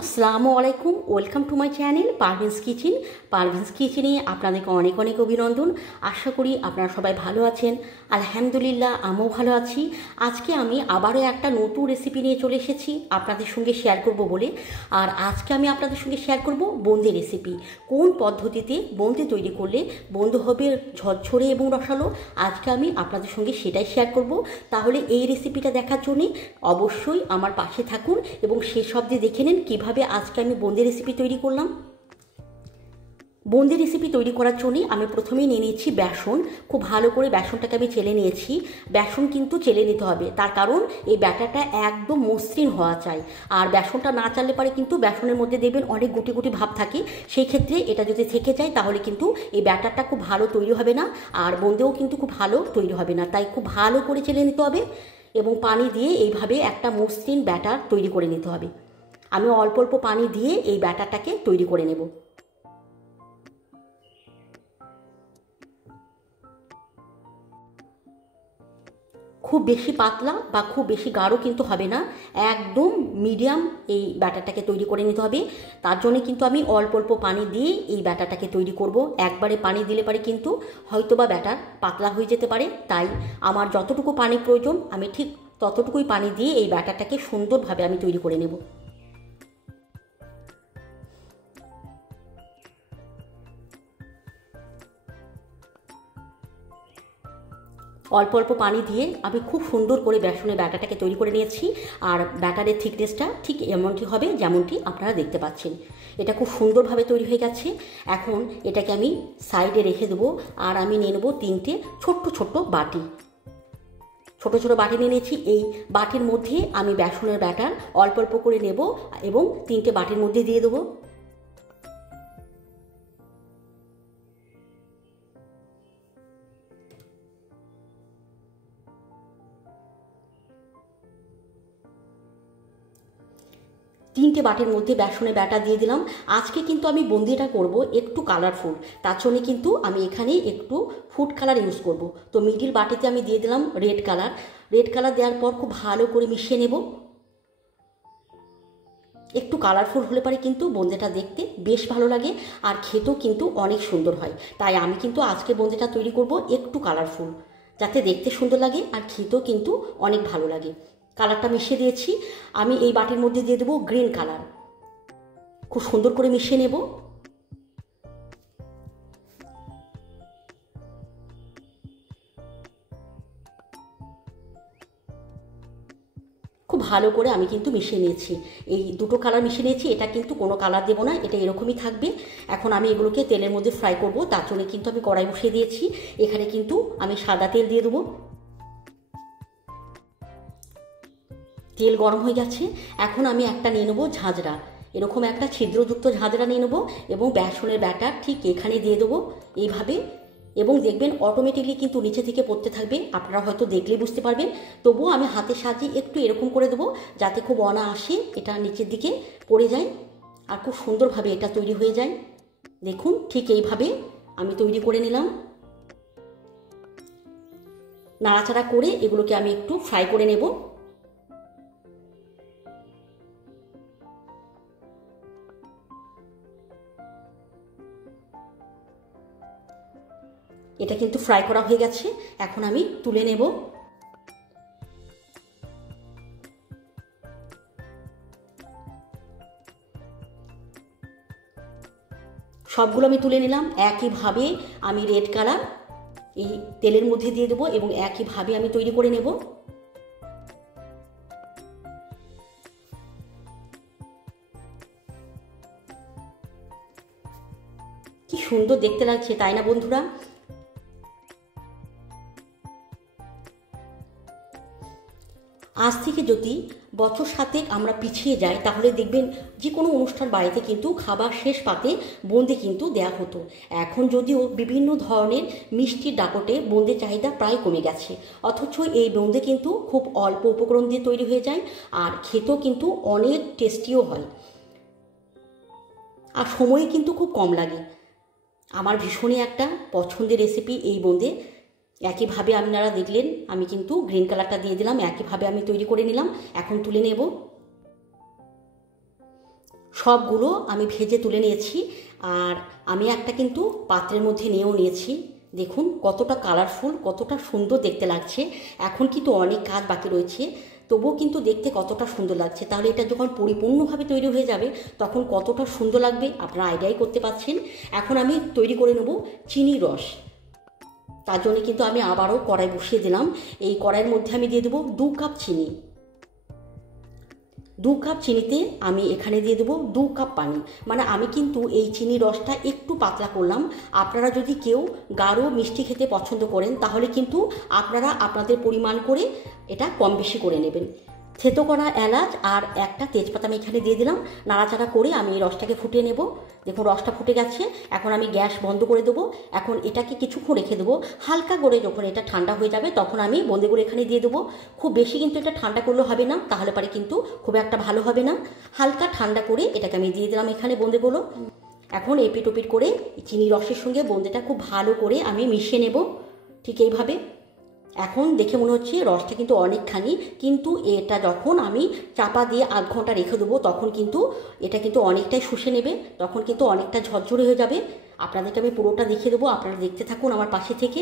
আসসালামু আলাইকুম, welcome to my channel Parveen's kitchen. Parveen's কিচেনে আপনাদেরকে অনেক অনেক অভিনন্দন। আশা করি আপনারা সবাই ভালো আছেন। আলহামদুলিল্লাহ, আমিও ভালো আছি। আজকে আমি আবারও একটা নতুন রেসিপি নিয়ে চলে এসেছি আপনাদের সঙ্গে শেয়ার করব বলে। আর আজকে আমি আপনাদের সঙ্গে শেয়ার করব বোঁদে রেসিপি। কোন পদ্ধতিতে বোঁদে তৈরি করলে বোঁদে হবে ঝরঝরে এবং রসালো, আজকে আমি আপনাদের সঙ্গে সেটাই শেয়ার করব। তাহলে এই রেসিপিটা দেখার জন্যে অবশ্যই আমার পাশে থাকুন এবং শেষ অবধি দেখে নিন কীভাবে আজকে আমি বোঁদে রেসিপি তৈরি করলাম। বোঁদে রেসিপি তৈরি করার জন্যে আমি প্রথমেই নিয়ে নিয়েছি বেসন। খুব ভালো করে বেসনটাকে আমি চেলে নিয়েছি। বেসন কিন্তু চেলে নিতে হবে, তার কারণ এই ব্যাটারটা একদম মসৃণ হওয়া চাই। আর বেসনটা না চাললে পারে কিন্তু বেসনের মধ্যে দেখবেন অনেক গুটি গুটি ভাব থাকে, সেই ক্ষেত্রে এটা যদি থেকে যায় তাহলে কিন্তু এই ব্যাটারটা খুব ভালো তৈরি হবে না, আর বোঁদেও কিন্তু খুব ভালো তৈরি হবে না। তাই খুব ভালো করে চেলে নিতে হবে এবং পানি দিয়ে এইভাবে একটা মসৃণ ব্যাটার তৈরি করে নিতে হবে। আমি অল্প অল্প পানি দিয়ে এই ব্যাটারটাকে তৈরি করে নেব। খুব বেশি পাতলা বা খুব বেশি গাঢ় কিন্তু হবে না, একদম মিডিয়াম এই ব্যাটারটাকে তৈরি করে নিতে হবে। তার জন্য কিন্তু আমি অল্প অল্প পানি দিয়ে এই ব্যাটারটাকে তৈরি করব। একবারে পানি দিলে পারে কিন্তু হয়তোবা ব্যাটার পাতলা হয়ে যেতে পারে, তাই আমার যতটুকু পানি প্রয়োজন আমি ঠিক ততটুকুই পানি দিয়ে এই ব্যাটারটাকে সুন্দরভাবে আমি তৈরি করে নেব। অল্প অল্প পানি দিয়ে আমি খুব সুন্দর করে বেসনের ব্যাটারটাকে তৈরি করে নিয়েছি। আর ব্যাটারের থিকনেসটা ঠিক এমনটি হবে যেমনটি আপনারা দেখতে পাচ্ছেন। এটা খুব সুন্দরভাবে তৈরি হয়ে গেছে। এখন এটাকে আমি সাইডে রেখে দেবো। আর আমি নিয়ে নেবো 3টে ছোট্ট ছোট্ট বাটি। ছোট ছোট বাটি নিয়ে নিয়েছি। এই বাটির মধ্যে আমি বেসনের ব্যাটার অল্প অল্প করে নেব এবং 3টে বাটির মধ্যে দিয়ে দেবো। তিনটে বাটির মধ্যে বেসনের ব্যাটার দিয়ে দিলাম। আজকে কিন্তু আমি বুন্দিটা করব একটু কালারফুল, তার জন্য কিন্তু আমি এখানে একটু ফুড কালার ইউজ করব। তো মিডিল বাটিতে আমি দিয়ে দিলাম রেড কালার। রেড কালার দেওয়ার পর খুব ভালো করে মিশিয়ে নেব। একটু কালারফুল হলে পারে কিন্তু বোঁদেটা দেখতে বেশ ভালো লাগে আর খেতেও কিন্তু অনেক সুন্দর হয়। তাই আমি কিন্তু আজকে বোঁদেটা তৈরি করব একটু কালারফুল, যাতে দেখতে সুন্দর লাগে আর খেতেও কিন্তু অনেক ভালো লাগে। কালারটা মিশিয়ে দিয়েছি। আমি এই বাটির মধ্যে দিয়ে দেবো গ্রিন কালার। খুব সুন্দর করে মিশিয়ে নেব। খুব ভালো করে আমি কিন্তু মিশিয়ে নিয়েছি। এই দুটো কালার মিশিয়ে নিয়েছি। এটা কিন্তু কোনো কালার দেবো না, এটা এরকমই থাকবে। এখন আমি এগুলোকে তেলের মধ্যে ফ্রাই করব, তার জন্য কিন্তু আমি কড়াই বসিয়ে দিয়েছি। এখানে কিন্তু আমি সাদা তেল দিয়ে দেবো। তেল গরম হয়ে গেছে। এখন আমি একটা নিয়ে নেবো ঝাঁঝরা, এরকম একটা ছিদ্রযুক্ত ঝাঁঝরা নিয়ে নেবো এবং বেসনের ব্যাটার ঠিক এখানে দিয়ে দেবো এইভাবে। এবং দেখবেন অটোমেটিকলি কিন্তু নিচে থেকে পড়তে থাকবে, আপনারা হয়তো দেখলেই বুঝতে পারবেন। তবুও আমি হাতের সাহায্যে একটু এরকম করে দেবো যাতে খুব অনায়াসে এটা নিচের দিকে পড়ে যায় আর খুব সুন্দরভাবে এটা তৈরি হয়ে যায়। দেখুন ঠিক এইভাবে আমি তৈরি করে নিলাম। নাড়াচাড়া করে এগুলোকে আমি একটু ফ্রাই করে নেব। এটা কিন্তু ফ্রাই করা হয়ে গেছে। এখন আমি তুলে নেব। সবগুলো আমি তুলে নিলাম। একইভাবে আমি রেড কালার এই তেলের মধ্যে দিয়ে দেবো এবং একইভাবে আমি তৈরি করে নেব। কি সুন্দর দেখতে লাগছে, তাই না বন্ধুরা? আজ থেকে যদি বছর 7 আমরা পিছিয়ে যাই তাহলে দেখবেন যে কোনো অনুষ্ঠান বাড়িতে কিন্তু খাবার শেষ পাতে বোঁদে কিন্তু দেয়া হতো। এখন যদিও বিভিন্ন ধরনের মিষ্টির দাপটে বোঁদের চাহিদা প্রায় কমে গেছে, অথচ এই বোঁদে কিন্তু খুব অল্প উপকরণ দিয়ে তৈরি হয়ে যায় আর খেতেও কিন্তু অনেক টেস্টিও হয় আর সময় কিন্তু খুব কম লাগে। আমার ভীষণই একটা পছন্দের রেসিপি এই বোঁদে। একইভাবে আপনারা দেখলেন আমি কিন্তু গ্রিন কালারটা দিয়ে দিলাম, একইভাবে আমি তৈরি করে নিলাম। এখন তুলে নেব। সবগুলো আমি ভেজে তুলে নিয়েছি। আর আমি একটা কিন্তু পাত্রের মধ্যে নিয়েও নিয়েছি। দেখুন কতটা কালারফুল, কতটা সুন্দর দেখতে লাগছে। এখন কিন্তু অনেক কাজ বাকি রয়েছে, তবুও কিন্তু দেখতে কতটা সুন্দর লাগছে। তাহলে এটা যখন পরিপূর্ণভাবে তৈরি হয়ে যাবে তখন কতটা সুন্দর লাগবে আপনারা আইডিয়াই করতে পারছেন। এখন আমি তৈরি করে নেব চিনির রস। তার জন্য কিন্তু আমি আবারও কড়াই বসিয়ে দিলাম। এই কড়াইয়ের মধ্যে আমি দিয়ে দেবো 2 কাপ চিনি। 2 কাপ চিনিতে আমি এখানে দিয়ে দেবো 2 কাপ পানি। মানে আমি কিন্তু এই চিনির রসটা একটু পাতলা করলাম। আপনারা যদি কেউ গাঢ় মিষ্টি খেতে পছন্দ করেন তাহলে কিন্তু আপনারা আপনাদের পরিমাণ করে এটা কম বেশি করে নেবেন। থেতো করা এলাচ আর একটা তেজপাতা আমি এখানে দিয়ে দিলাম। নাড়াচাড়া করে আমি এই রসটাকে ফুটিয়ে নেব। দেখুন রসটা ফুটে গেছে। এখন আমি গ্যাস বন্ধ করে দেবো। এখন এটাকে কিছুক্ষণ রেখে দেবো। হালকা করে যখন এটা ঠান্ডা হয়ে যাবে তখন আমি বোঁদেগুলো এখানে দিয়ে দেবো। খুব বেশি কিন্তু এটা ঠান্ডা করলে হবে না, তাহলে পরে কিন্তু খুব একটা ভালো হবে না। হালকা ঠান্ডা করে এটাকে আমি দিয়ে দিলাম এখানে বোঁদেগুলো। এখন এপিট ওপিট করে চিনি রসের সঙ্গে বোঁদেটা খুব ভালো করে আমি মিশিয়ে নেব, ঠিক এইভাবে। এখন দেখে মনে হচ্ছে রসটা কিন্তু অনেকখানি, কিন্তু এটা যখন আমি চাপা দিয়ে আধ ঘন্টা রেখে দেবো তখন কিন্তু এটা কিন্তু অনেকটাই শুষে নেবে, তখন কিন্তু অনেকটা ঝরঝরে হয়ে যাবে। আপনাদেরকে আমি পুরোটা দেখিয়ে দেবো, আপনারা দেখতে থাকুন আমার পাশে থেকে।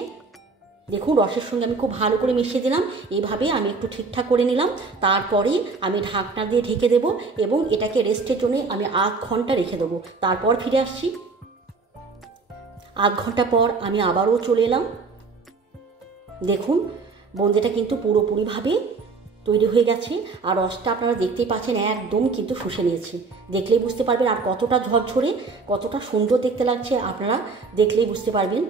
দেখুন রসের সঙ্গে আমি খুব ভালো করে মিশিয়ে দিলাম। এইভাবে আমি একটু ঠিকঠাক করে নিলাম। তারপরে আমি ঢাকনা দিয়ে ঢেকে দেবো এবং এটাকে রেস্টের জন্য আমি আধ ঘন্টা রেখে দেবো। তারপর ফিরে আসছি। আধ ঘন্টা পর আমি আবারও চলে এলাম। দেখুন বোঁদেটা কিন্তু পুরোপুরিভাবে তৈরি হয়ে গেছে। আর রসটা আপনারা দেখতেই পাচ্ছেন একদম কিন্তু শুষে নিয়েছি। দেখলেই বুঝতে পারবেন আর কতটা ঝরঝরে, কতটা সুন্দর দেখতে লাগছে আপনারা দেখলেই বুঝতে পারবেন।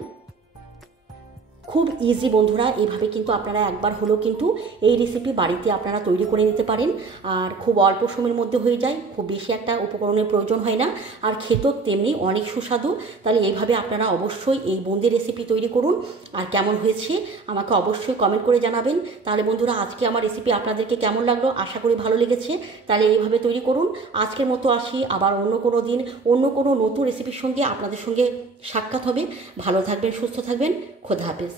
খুব ইজি বন্ধুরা, এইভাবে কিন্তু আপনারা একবার হলেও কিন্তু এই রেসিপি বাড়িতে আপনারা তৈরি করে নিতে পারেন। আর খুব অল্প সময়ের মধ্যে হয়ে যায়, খুব বেশি একটা উপকরণের প্রয়োজন হয় না, আর খেতেও তেমনি অনেক সুস্বাদু। তাহলে এইভাবে আপনারা অবশ্যই এই বোঁদে রেসিপি তৈরি করুন। আর কেমন হয়েছে আমাকে অবশ্যই কমেন্ট করে জানাবেন। তাহলে বন্ধুরা আজকে আমার রেসিপি আপনাদেরকে কেমন লাগলো, আশা করি ভালো লেগেছে। তাহলে এইভাবে তৈরি করুন। আজকের মতো আসি, আবার অন্য কোনো দিন অন্য কোনো নতুন রেসিপির সঙ্গে আপনাদের সঙ্গে সাক্ষাৎ হবে। ভালো থাকবেন, সুস্থ থাকবেন, খোদা হাফেজ।